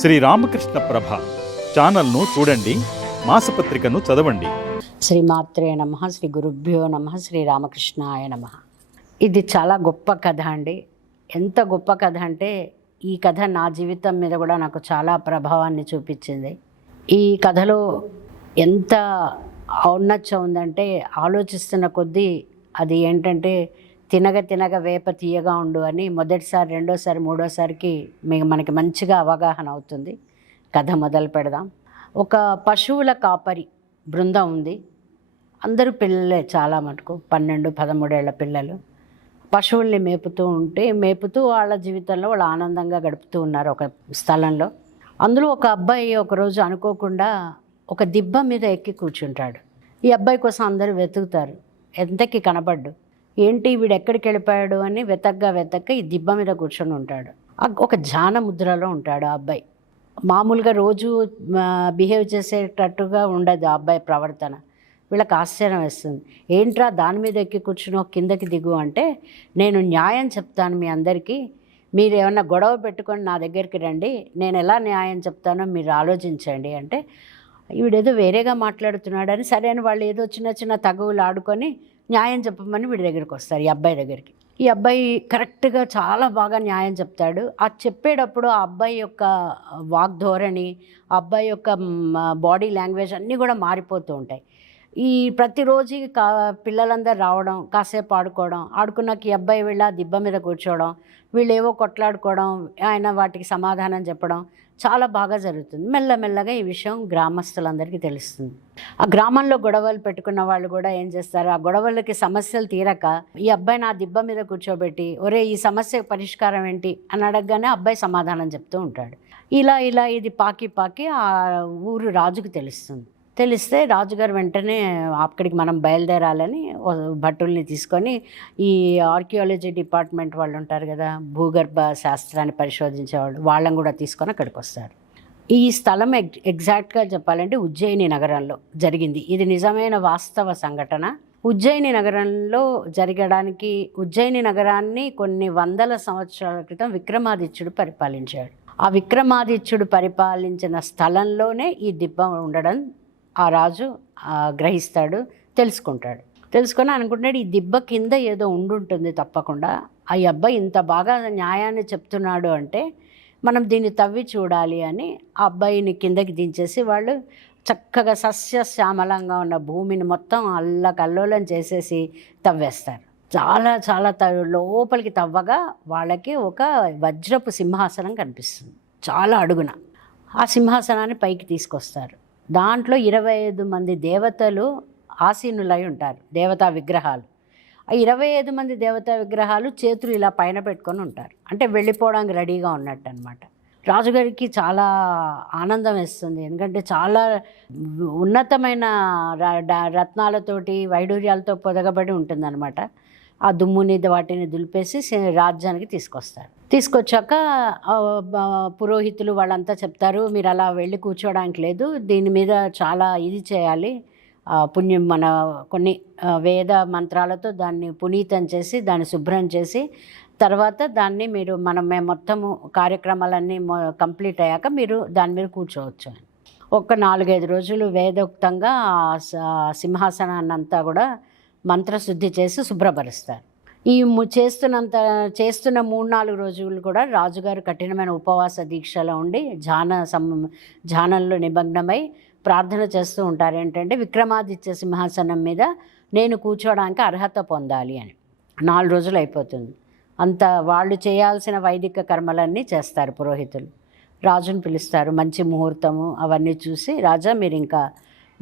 శ్రీ రామకృష్ణ ప్రభ ఛానల్ను చూడండి మాసపత్రికను చదవండి. శ్రీ మాత్రే నమ శ్రీ గురుభ్యో నమ శ్రీ రామకృష్ణాయ నమ. ఇది చాలా గొప్ప కథ అండి. ఎంత గొప్ప కథ అంటే ఈ కథ నా జీవితం మీద కూడా నాకు చాలా ప్రభావాన్ని చూపించింది. ఈ కథలో ఎంత ఔన్నత్యం ఉందంటే ఆలోచిస్తున్న కొద్దీ అది ఏంటంటే తినగ తినగ వేప తీయగా ఉండు అని మొదటిసారి రెండోసారి మూడోసారికి మీకు మనకి మంచిగా అవగాహన అవుతుంది. కథ మొదలు పెడదాం. ఒక పశువుల కాపరి బృందం ఉంది. అందరూ పిల్లలే చాలా మటుకు పన్నెండు పదమూడేళ్ళ పిల్లలు. పశువుల్ని మేపుతూ ఉంటే మేపుతూ వాళ్ళ జీవితంలో వాళ్ళు ఆనందంగా గడుపుతూ ఉన్నారు ఒక స్థలంలో. అందులో ఒక అబ్బాయి ఒకరోజు అనుకోకుండా ఒక దిబ్బ మీద ఎక్కి కూర్చుంటాడు. ఈ అబ్బాయి కోసం అందరూ వెతుకుతారు. ఎంతకి కనబడ్డు ఏంటి వీడు ఎక్కడికి వెళ్ళిపోయాడు అని వెతగ్గా వెతక్క ఈ దిబ్బ మీద కూర్చొని ఉంటాడు. ఒక జాన ముద్రలో ఉంటాడు ఆ అబ్బాయి. మామూలుగా రోజు బిహేవ్ చేసేటట్టుగా ఉండదు ఆ అబ్బాయి ప్రవర్తన. వీళ్ళకి ఆశ్చర్యం వేస్తుంది. ఏంట్రా దాని మీద ఎక్కి కూర్చుని కిందకి దిగు అంటే నేను న్యాయం చెప్తాను మీ అందరికీ. మీరు ఏమన్నా గొడవ పెట్టుకొని నా దగ్గరికి రండి. నేను ఎలా న్యాయం చెప్తానో మీరు ఆలోచించండి అంటే వీడేదో వేరేగా మాట్లాడుతున్నాడని సరే అని వాళ్ళు ఏదో చిన్న చిన్న తగువులు ఆడుకొని న్యాయం చెప్పమని వీడి దగ్గరికి వస్తారు ఈ అబ్బాయి దగ్గరికి. ఈ అబ్బాయి కరెక్ట్గా చాలా బాగా న్యాయం చెప్తాడు. ఆ చెప్పేటప్పుడు ఆ అబ్బాయి యొక్క వాగ్ధోరణి ఆ అబ్బాయి యొక్క బాడీ లాంగ్వేజ్ అన్నీ కూడా మారిపోతూ ఉంటాయి. ఈ ప్రతిరోజు కా పిల్లలందరూ రావడం కాసేపు ఆడుకోవడం ఆడుకున్నాక ఈ అబ్బాయి వీళ్ళ దిబ్బ మీద కూర్చోవడం వీళ్ళు ఏవో కొట్లాడుకోవడం ఆయన వాటికి సమాధానం చెప్పడం చాలా బాగా జరుగుతుంది. మెల్లమెల్లగా ఈ విషయం గ్రామస్తులందరికీ తెలుస్తుంది. ఆ గ్రామంలో గొడవలు పెట్టుకున్న వాళ్ళు కూడా ఏం చేస్తారు? ఆ గొడవలకి సమస్యలు తీరక ఈ అబ్బాయి నా దిబ్బ మీద కూర్చోబెట్టి ఒరే ఈ సమస్య పరిష్కారం ఏంటి? అని అడగగానే అబ్బాయి సమాధానం చెప్తూ ఉంటాడు. ఇలా ఇలా ఇది పాకి పాకి ఆ ఊరు రాజుకు తెలుస్తుంది. తెలిస్తే రాజుగారు వెంటనే అక్కడికి మనం బయలుదేరాలని భటుల్ని తీసుకొని ఈ ఆర్కియాలజీ డిపార్ట్మెంట్ వాళ్ళు ఉంటారు కదా భూగర్భ శాస్త్రాన్ని పరిశోధించేవాళ్ళు వాళ్ళని కూడా తీసుకొని అక్కడికి వస్తారు. ఈ స్థలం ఎగ్ ఎగ్జాక్ట్గా చెప్పాలంటే ఉజ్జయిని నగరంలో జరిగింది. ఇది నిజమైన వాస్తవ సంఘటన. ఉజ్జయిని నగరంలో జరగడానికి ఉజ్జయిని నగరాన్ని కొన్ని వందల సంవత్సరాల క్రితం విక్రమాదిత్యుడు పరిపాలించాడు. ఆ విక్రమాదిత్యుడు పరిపాలించిన స్థలంలోనే ఈ దిబ్బ ఉండడం ఆ రాజు గ్రహిస్తాడు తెలుసుకుంటాడు. తెలుసుకొని అనుకుంటున్నాడు ఈ దిబ్బ కింద ఏదో ఉండుంటుంది తప్పకుండా. ఆ అబ్బాయి ఇంత బాగా న్యాయాన్ని చెప్తున్నాడు అంటే మనం దీన్ని తవ్వి చూడాలి అని ఆ అబ్బాయిని కిందకి దించేసి వాళ్ళు చక్కగా సస్యశ్యామలంగా ఉన్న భూమిని మొత్తం అల్లకల్లోలం చేసేసి తవ్వేస్తారు. చాలా చాలా త లోపలికి తవ్వగా వాళ్ళకి ఒక వజ్రపు సింహాసనం కనిపిస్తుంది. చాలా అడుగున. ఆ సింహాసనాన్ని పైకి తీసుకొస్తారు. దాంట్లో ఇరవై ఐదు మంది దేవతలు ఆసీనులై ఉంటారు దేవతా విగ్రహాలు. ఆ ఇరవై ఐదు మంది దేవతా విగ్రహాలు చేతులు ఇలా పైన పెట్టుకొని ఉంటారు. అంటే వెళ్ళిపోవడానికి రెడీగా ఉన్నట్టు అనమాట రాజుగారికి చాలా ఆనందం ఇస్తుంది ఎందుకంటే చాలా ఉన్నతమైన రత్నాలతోటి వైడూర్యాలతో పొదగబడి ఉంటుందన్నమాట. ఆ దుమ్ముని వాటిని దులిపేసి రాజ్యానికి తీసుకొస్తారు. తీసుకొచ్చాక పురోహితులు వాళ్ళంతా చెప్తారు మీరు అలా వెళ్ళి కూర్చోవడానికి లేదు దీని మీద చాలా ఇది చేయాలి. పుణ్యం మన కొన్ని వేద మంత్రాలతో దాన్ని పునీతం చేసి దాన్ని శుభ్రం చేసి తర్వాత దాన్ని మీరు మనం మేము మొత్తము కార్యక్రమాలన్నీ కంప్లీట్ అయ్యాక మీరు దాని మీద కూర్చోవచ్చు. ఒక నాలుగైదు రోజులు వేదోక్తంగా సింహాసనాన్నంతా సింహాసనాన్ని అంతా కూడా మంత్రశుద్ధి చేసి శుభ్రపరుస్తారు. ఈ ము- చేస్తున్నంత చేస్తున్న మూడు నాలుగు రోజులు కూడా రాజుగారు కఠినమైన ఉపవాస దీక్షలో ఉండి ధ్యాన సం ధ్యానంలో నిమగ్నమై ప్రార్థన చేస్తూ ఉంటారు. ఏంటంటే విక్రమాదిత్య సింహాసనం మీద నేను కూర్చోవడానికి అర్హత పొందాలి అని. నాలుగు రోజులు అయిపోతుంది. అంత వాళ్ళు చేయాల్సిన వైదిక కర్మలన్నీ చేస్తారు పురోహితులు. రాజుని పిలుస్తారు మంచి ముహూర్తము అవన్నీ చూసి రాజా మీరు ఇంకా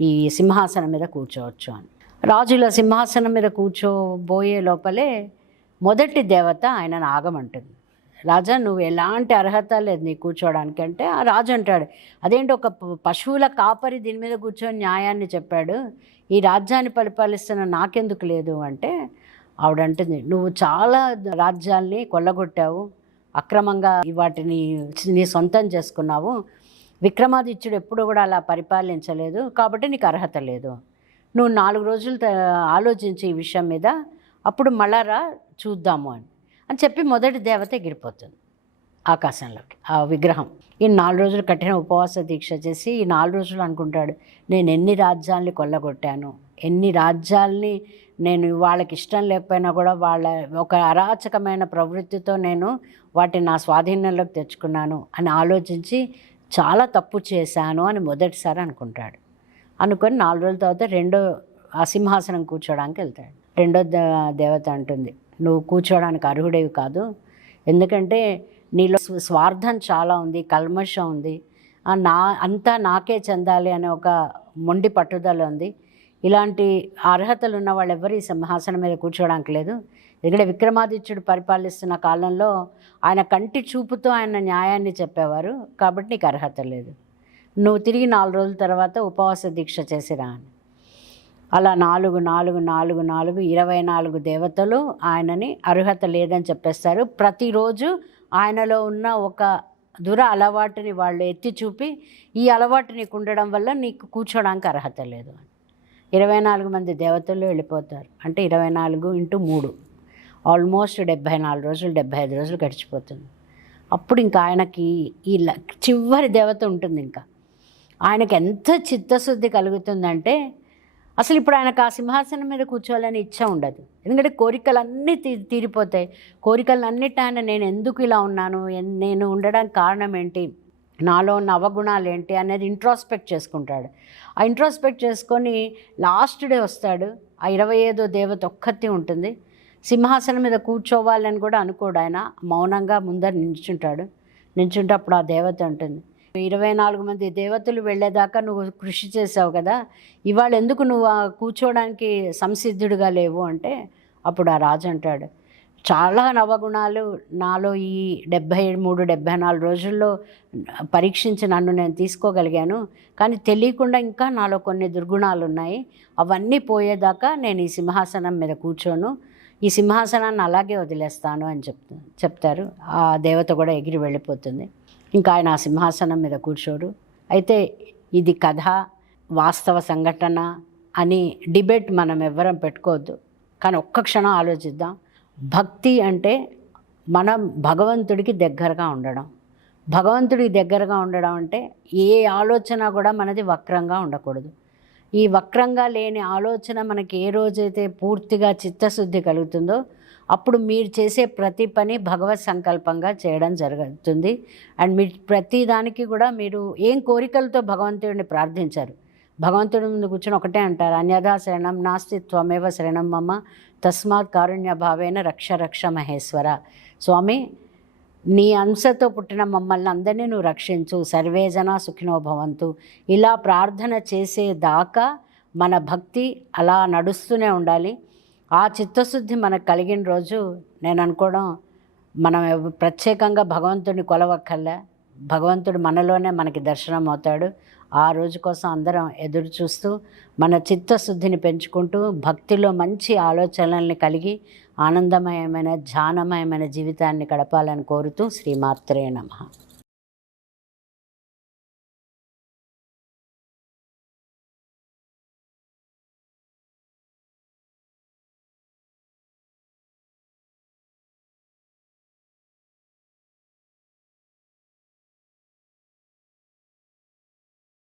ఈ సింహాసనం మీద కూర్చోవచ్చు అని. రాజుల సింహాసనం మీద కూర్చోబోయే లోపలే మొదటి దేవత ఆయనను ఆగమంటుంది రాజా నువ్వు ఎలాంటి అర్హత లేదు నీకు కూర్చోవడానికి అంటే ఆ రాజు అంటాడు. అదేంటి ఒక పశువుల కాపరి దీని మీద కూర్చొని న్యాయాన్ని చెప్పాడు. ఈ రాజ్యాన్ని పరిపాలిస్తున్న నాకెందుకు లేదు అంటే ఆవిడంటుంది నువ్వు చాలా రాజ్యాల్ని కొల్లగొట్టావు అక్రమంగా వాటిని నీ సొంతం చేసుకున్నావు. విక్రమాదిత్యుడు ఎప్పుడు కూడా అలా పరిపాలించలేదు కాబట్టి నీకు అర్హత లేదు. నువ్వు నాలుగు రోజులు త- ఆలోచించి ఈ విషయం మీద అప్పుడు మళ్ళారా చూద్దాము అని. అని చెప్పి మొదటి దేవత ఎగిరిపోతుంది ఆకాశంలోకి ఆ విగ్రహం. ఈ నాలుగు రోజులు కఠిన ఉపవాస దీక్ష చేసి ఈ నాలుగు రోజులు అనుకుంటాడు నేను ఎన్ని రాజ్యాల్ని కొల్లగొట్టాను? ఎన్ని రాజ్యాల్ని నేను వాళ్ళకి ఇష్టం లేకపోయినా కూడా వాళ్ళ ఒక అరాచకమైన ప్రవృత్తితో నేను వాటిని నా స్వాధీనంలోకి తెచ్చుకున్నాను అని ఆలోచించి చాలా తప్పు చేశాను అని మొదటిసారి అనుకుంటాడు. అనుకొని నాలుగు రోజుల తర్వాత రెండో ఆ సింహాసనం కూర్చోడానికి వెళ్తాడు. రెండో దేవత అంటుంది నువ్వు కూర్చోడానికి అర్హుడేవి కాదు. ఎందుకంటే నీలో స్వార్థం చాలా ఉంది కల్మషం ఉంది. నా అంతా నాకే చెందాలి అనే ఒక మొండి పట్టుదల ఉంది. ఇలాంటి అర్హతలు ఉన్న వాళ్ళు ఎవరు ఈ సింహాసనం మీద కూర్చోడానికి లేదు. ఎందుకంటే విక్రమాదిత్యుడు పరిపాలిస్తున్న కాలంలో ఆయన కంటి చూపుతో ఆయన న్యాయాన్ని చెప్పేవారు. కాబట్టి నీకు అర్హత లేదు. నువ్వు తిరిగి నాలుగు రోజుల తర్వాత ఉపవాస దీక్ష చేసిరా అని. అలా నాలుగు నాలుగు నాలుగు నాలుగు ఇరవై నాలుగు దేవతలు ఆయనని అర్హత లేదని చెప్పేస్తారు. ప్రతిరోజు ఆయనలో ఉన్న ఒక దుర అలవాటుని వాళ్ళు ఎత్తి చూపి ఈ అలవాటు నీకు ఉండడం వల్ల నీకు కూర్చోడానికి అర్హత లేదు అని. ఇరవై నాలుగు మంది దేవతలు వెళ్ళిపోతారు. అంటే ఇరవై నాలుగు ఇంటూ మూడు. ఆల్మోస్ట్ డెబ్భై నాలుగు రోజులు డెబ్భై ఐదు రోజులు గడిచిపోతుంది. అప్పుడు ఇంకా ఆయనకి ఈ ల- చివరి దేవత ఉంటుంది ఇంకా. ఆయనకి ఎంత చిత్తశుద్ధి కలుగుతుందంటే అసలు ఇప్పుడు ఆయనకు ఆ సింహాసనం మీద కూర్చోవాలని ఇచ్చ ఉండదు. ఎందుకంటే కోరికలన్నీ తీ తీరిపోతాయి. కోరికలన్నిటి ఆయన నేను ఎందుకు ఇలా ఉన్నాను? ఎన్- నేను ఉండడానికి కారణం ఏంటి? నాలో ఉన్న అవగుణాలు ఏంటి? అనేది ఇంట్రాస్పెక్ట్ చేసుకుంటాడు. ఆ ఇంట్రాస్పెక్ట్ చేసుకొని లాస్ట్ డే వస్తాడు. ఆ ఇరవై ఐదో దేవత ఒక్కతి ఉంటుంది. సింహాసనం మీద కూర్చోవాలని కూడా అనుకోడు ఆయన. మౌనంగా ముందర నించుంటాడు. నించుంటే అప్పుడు ఆ దేవత ఉంటుంది. ఇరవై నాలుగు మంది దేవతలు వెళ్ళేదాకా నువ్వు కృషి చేసావు కదా. ఇవాళ ఎందుకు నువ్వు కూర్చోవడానికి సంసిద్ధుడిగా లేవు అంటే అప్పుడు ఆ రాజు అంటాడు చాలా నవగుణాలు నాలో ఈ డెబ్భై మూడు డెబ్భై నాలుగు రోజుల్లో పరీక్షించి నన్ను నేను తీసుకోగలిగాను. కానీ తెలియకుండా ఇంకా నాలో కొన్ని దుర్గుణాలు ఉన్నాయి. అవన్నీ పోయేదాకా నేను ఈ సింహాసనం మీద కూర్చోను. ఈ సింహాసనాన్ని అలాగే వదిలేస్తాను అని చెప్తా చెప్తారు. ఆ దేవత కూడా ఎగిరి వెళ్ళిపోతుంది. ఇంకా ఆయన ఆ సింహాసనం మీద కూర్చోడు. అయితే ఇది కథ వాస్తవ సంఘటన అని డిబేట్ మనం ఎవ్వరం పెట్టుకోవద్దు. కానీ ఒక్క క్షణం ఆలోచిద్దాం. భక్తి అంటే మనం భగవంతుడికి దగ్గరగా ఉండడం. భగవంతుడికి దగ్గరగా ఉండడం అంటే ఏ ఆలోచన కూడా మనది వక్రంగా ఉండకూడదు. ఈ వక్రంగా లేని ఆలోచన మనకి ఏ రోజైతే పూర్తిగా చిత్తశుద్ధి కలుగుతుందో అప్పుడు మీరు చేసే ప్రతి పని భగవత్ సంకల్పంగా చేయడం జరుగుతుంది. అండ్ మీ ప్రతి దానికి కూడా మీరు ఏం కోరికలతో భగవంతుడిని ప్రార్థించారు? భగవంతుడి ముందు కూర్చొని ఒకటే అంటారు. అన్యథా శరణం నాస్తిత్వమేవ శరణం మమ తస్మాత్ కారుణ్య భావేన రక్ష రక్ష మహేశ్వర. స్వామి నీ అంశతో పుట్టిన మమ్మల్ని అందరినీ నువ్వు రక్షించు. సర్వేజన సుఖినో భవంతు. ఇలా ప్రార్థన చేసేదాకా మన భక్తి అలా నడుస్తూనే ఉండాలి. ఆ చిత్తశుద్ధి మనకు కలిగిన రోజు నేను అనుకోవడం మనం ప్రత్యేకంగా భగవంతుడిని కొలవక్కర్లే. భగవంతుడు మనలోనే మనకి దర్శనం అవుతాడు. ఆ రోజు కోసం అందరం ఎదురు చూస్తూ మన చిత్తశుద్ధిని పెంచుకుంటూ భక్తిలో మంచి ఆలోచనల్ని కలిగి ఆనందమయమైన ధ్యానమయమైన జీవితాన్ని గడపాలని కోరుతూ శ్రీమాత్రే నమ.